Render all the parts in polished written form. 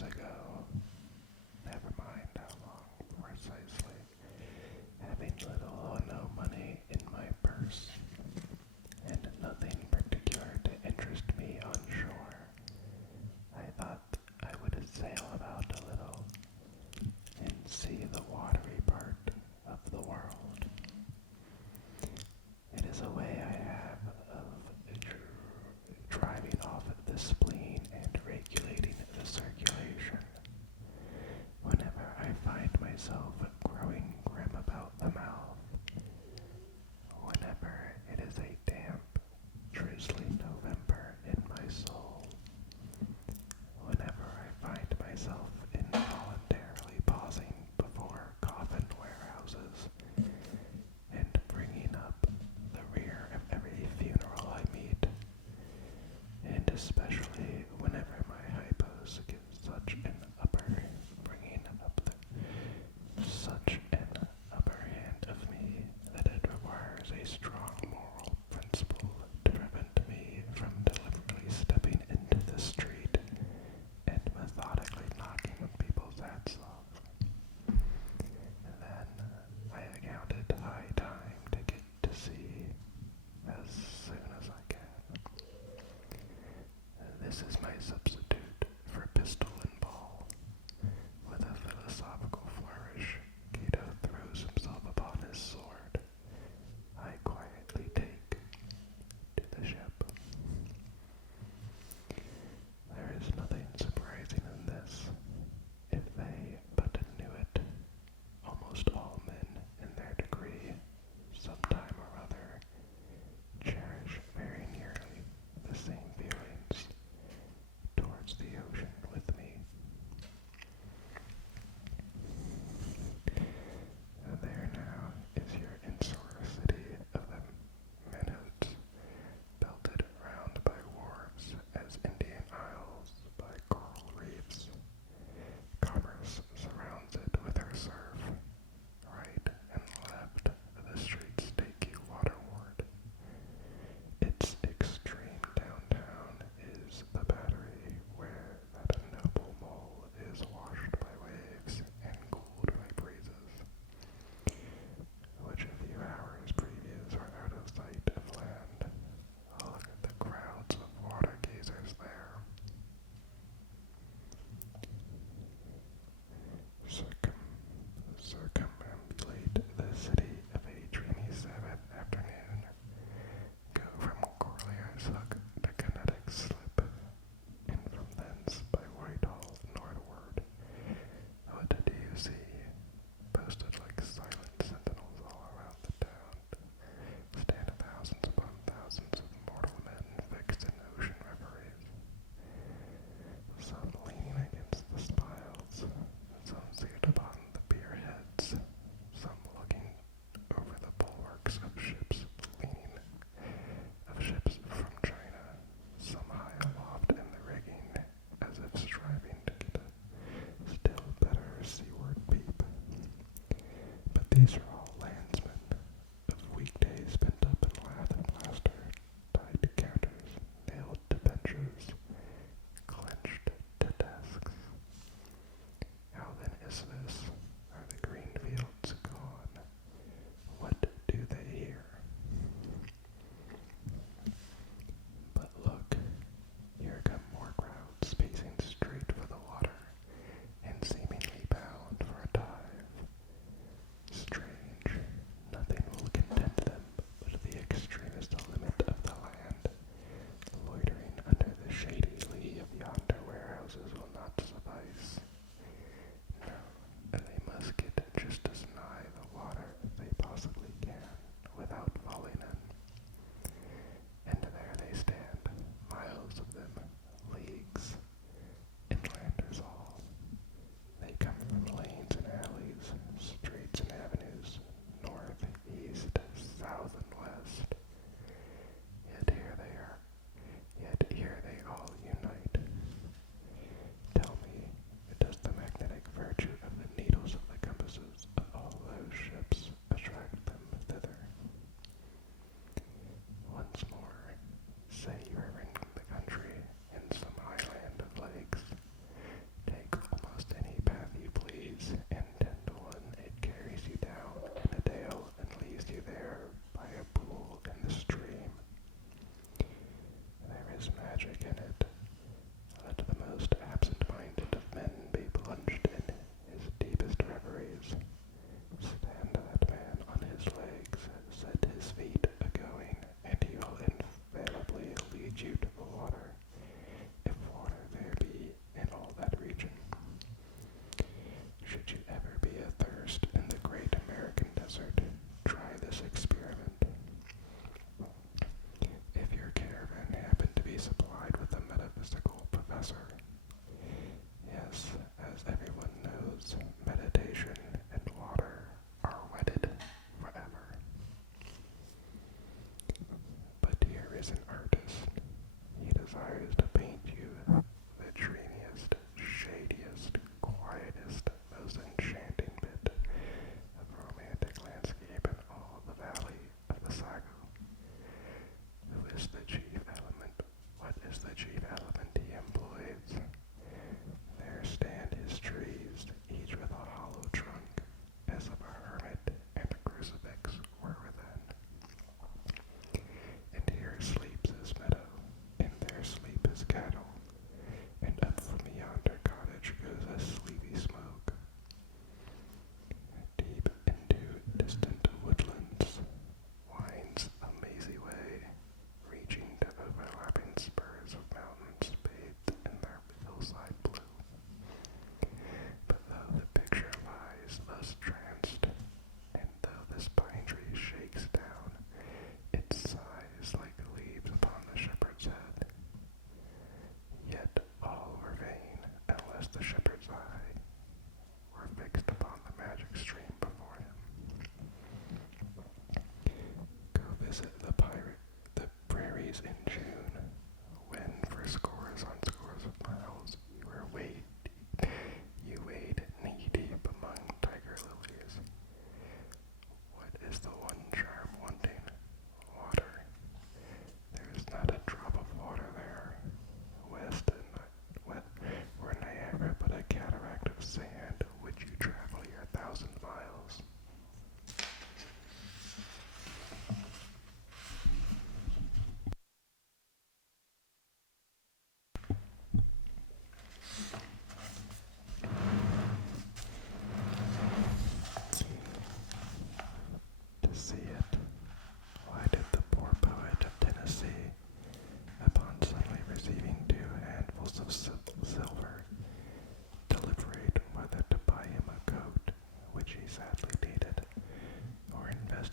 years ago, never mind how long precisely, having little or no money in my purse, and nothing particular to interest me on shore, I thought I would sail about a little and see the watery part of the world. It is a way I have of driving off the spleen and regulating the circulation.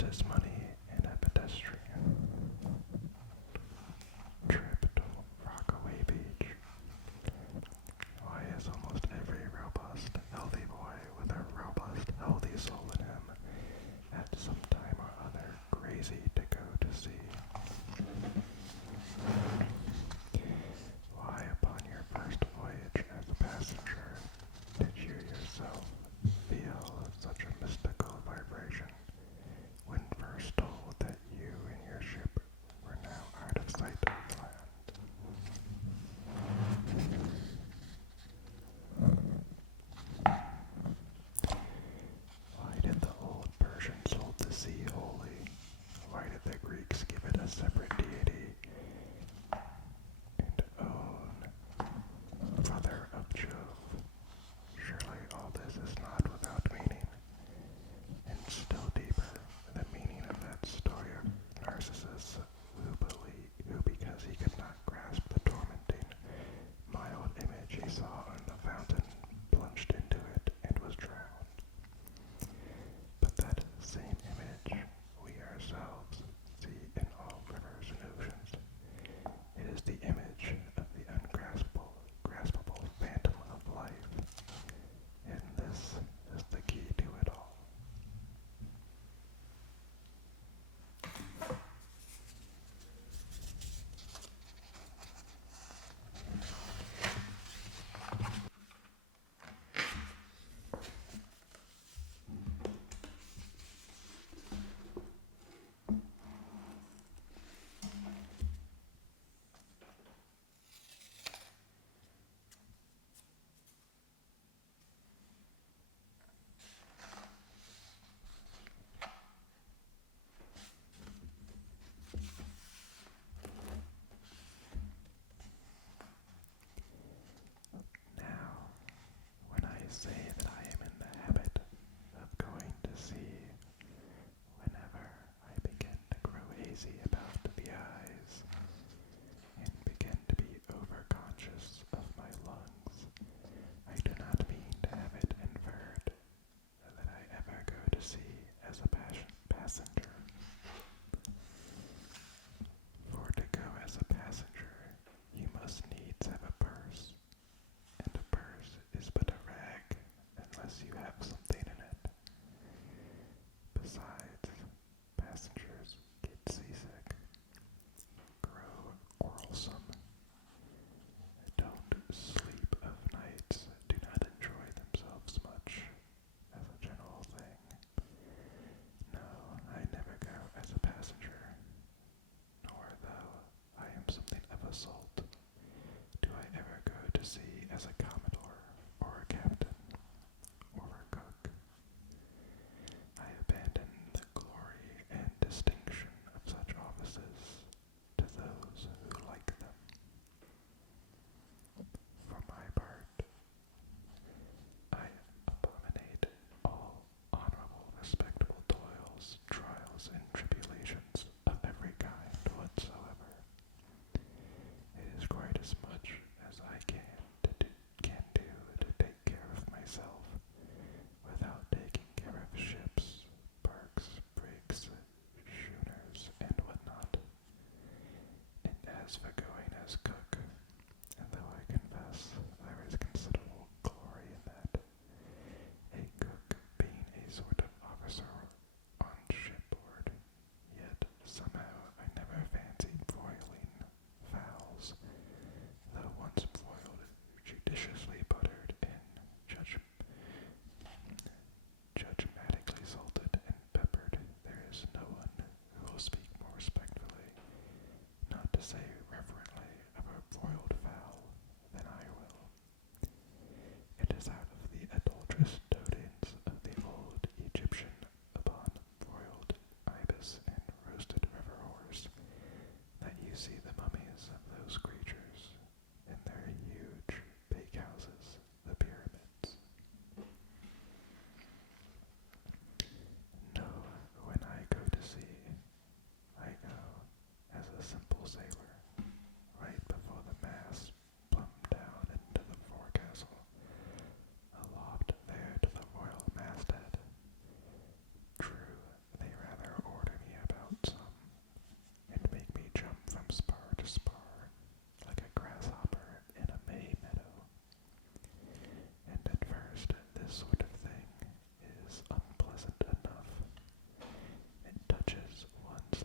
his money in a pedestrian trip to Rockaway Beach. Why is almost every robust, healthy boy with a robust, healthy soul in him at some time or other crazy to go to sea? Why, upon your first voyage as a passenger, did you yourself feel such a mystical vibration when first told that you and your ship were now out of sight of land? Why did the old Persians hold the sea holy? Why did the Greeks give it a separate deity and own brother of Jove? Surely all this is not without meaning. And still deeper, the meaning of that story of Narcissus, who because he could not grasp the tormenting, mild image he saw on the fountain, plunged into it and was drowned. But that same image we ourselves see in all rivers and oceans. It is the image of the graspable phantom of life, and this is the key to it all. Now, when I say that I am in the habit of going to sea, whenever I begin to grow hazy about the eyes and begin to be overconscious of my lungs, I do not mean to have it inferred that I ever go to sea as a passenger. For to go as a passenger, you must needs have a purse, and a purse is but a rag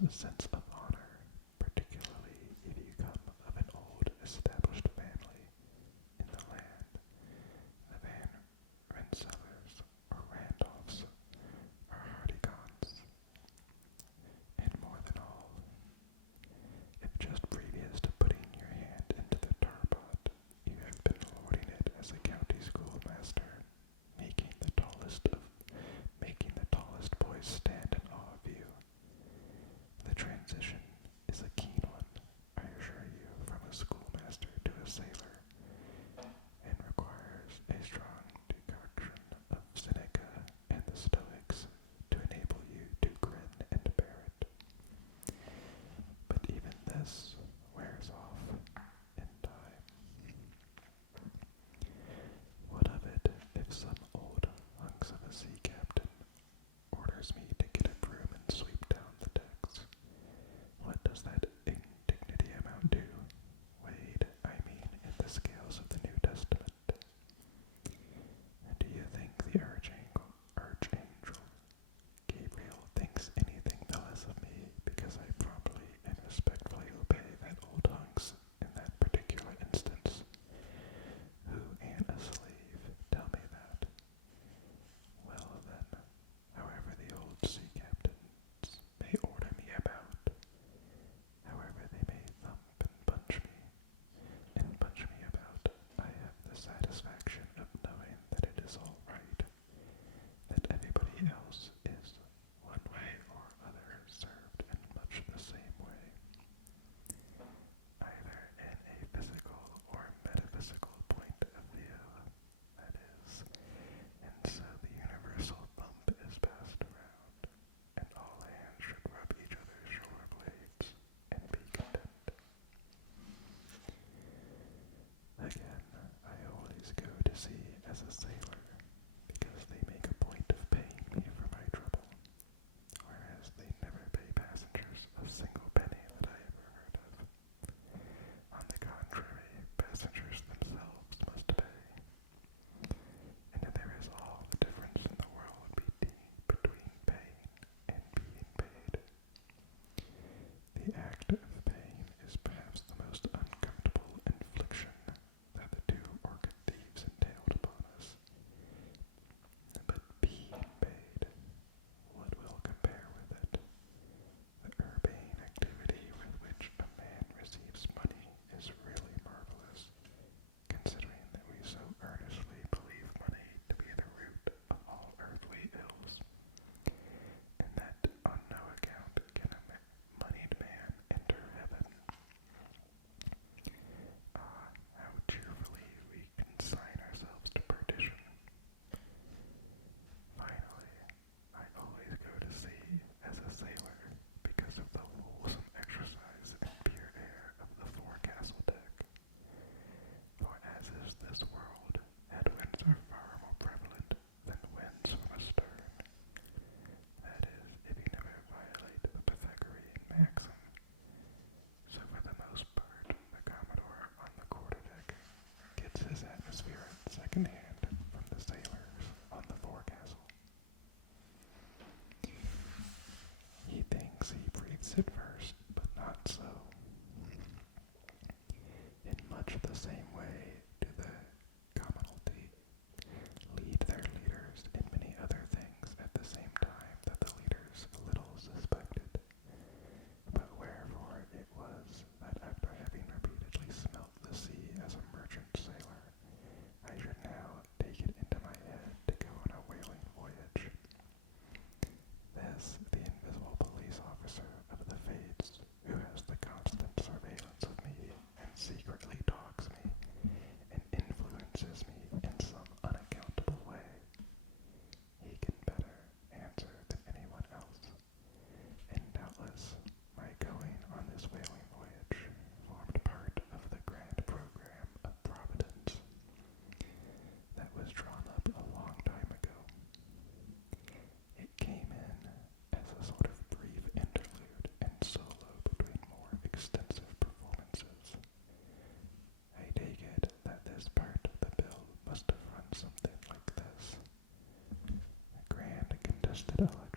a sense of honor, particularly if you come of an old established family in the land. The Van Rensselaers or Randolphs are Hardigans, and more than all, if just previous to putting your hand into the tar pot, you have been lording it as a county schoolmaster, making the tallest boys stand in awe of you. The transition is a keen one, I assure you, from a schoolmaster to a sailor, and requires a strong decoction of Seneca and the Stoics to enable you to grin and bear it. But even this wears off in time. What of it if some old hunks of a sea captain orders me to get a broom and sweep down the decks? What does that indignity amount to? Weighed, I mean, in the scales of the New Testament. And do you think the Archangel Gabriel thinks anything the less of me because I promptly and respectfully obey that old hunks in that particular instance? Who ain't a slave? Tell me that. Well then, however the old sea captains may order me about, however they may thump and punch me about, I have the satisfaction of knowing that it is all right, that everybody else is one way or other served in much the same way, either in a physical or metaphysical point of view, that is, and so the universal thump is passed around, and all hands should rub each other's shoulder blades and be content. Again, I always go to sea as a sailor, because they make a point of paying me for my trouble, whereas they never pay passengers a single penny that I ever heard of. On the contrary, passengers themselves must pay, and there is all the difference in the world between paying and being paid. The act of paying is perhaps the most uncomfortable infliction that the two orchid thieves entailed upon us. But being paid, what will compare with it? The urbane activity with which a man receives money is really marvelous, considering that we so earnestly believe money to be the root of all earthly ills, and that on no account can a moneyed man enter heaven. Ah, how cheerfully we consign ourselves to perdition. Finally, I always go to sea as a sailor because of the wholesome exercise and pure air of the forecastle deck. For as is this world, headwinds are far more prevalent than winds from astern. That is, if you never violate the Pythagorean maxim. So for the most part, the Commodore on the quarterdeck gets his atmosphere second-hand from the sailors on the forecastle. He thinks he breathes it first, but not so. In much the same way do the commonalty lead their leaders in many other things at the same time that the leaders little suspected. But wherefore it was that after having repeatedly smelt the sea as a merchant sailor, I should now take it into my head to go on a whaling voyage. This the invisible police officer of the Fates, who has the constant surveillance of me and secretly dogs me and influences me in some unaccountable way. He can better answer than anyone else, and doubtless my going on this whaling voyage formed part of the grand program of Providence that was drawn up a long time ago. It came in as a sort of brief interlude and solo between more extensive performances. I take it that this part of the bill must have run something like this. A grand contested election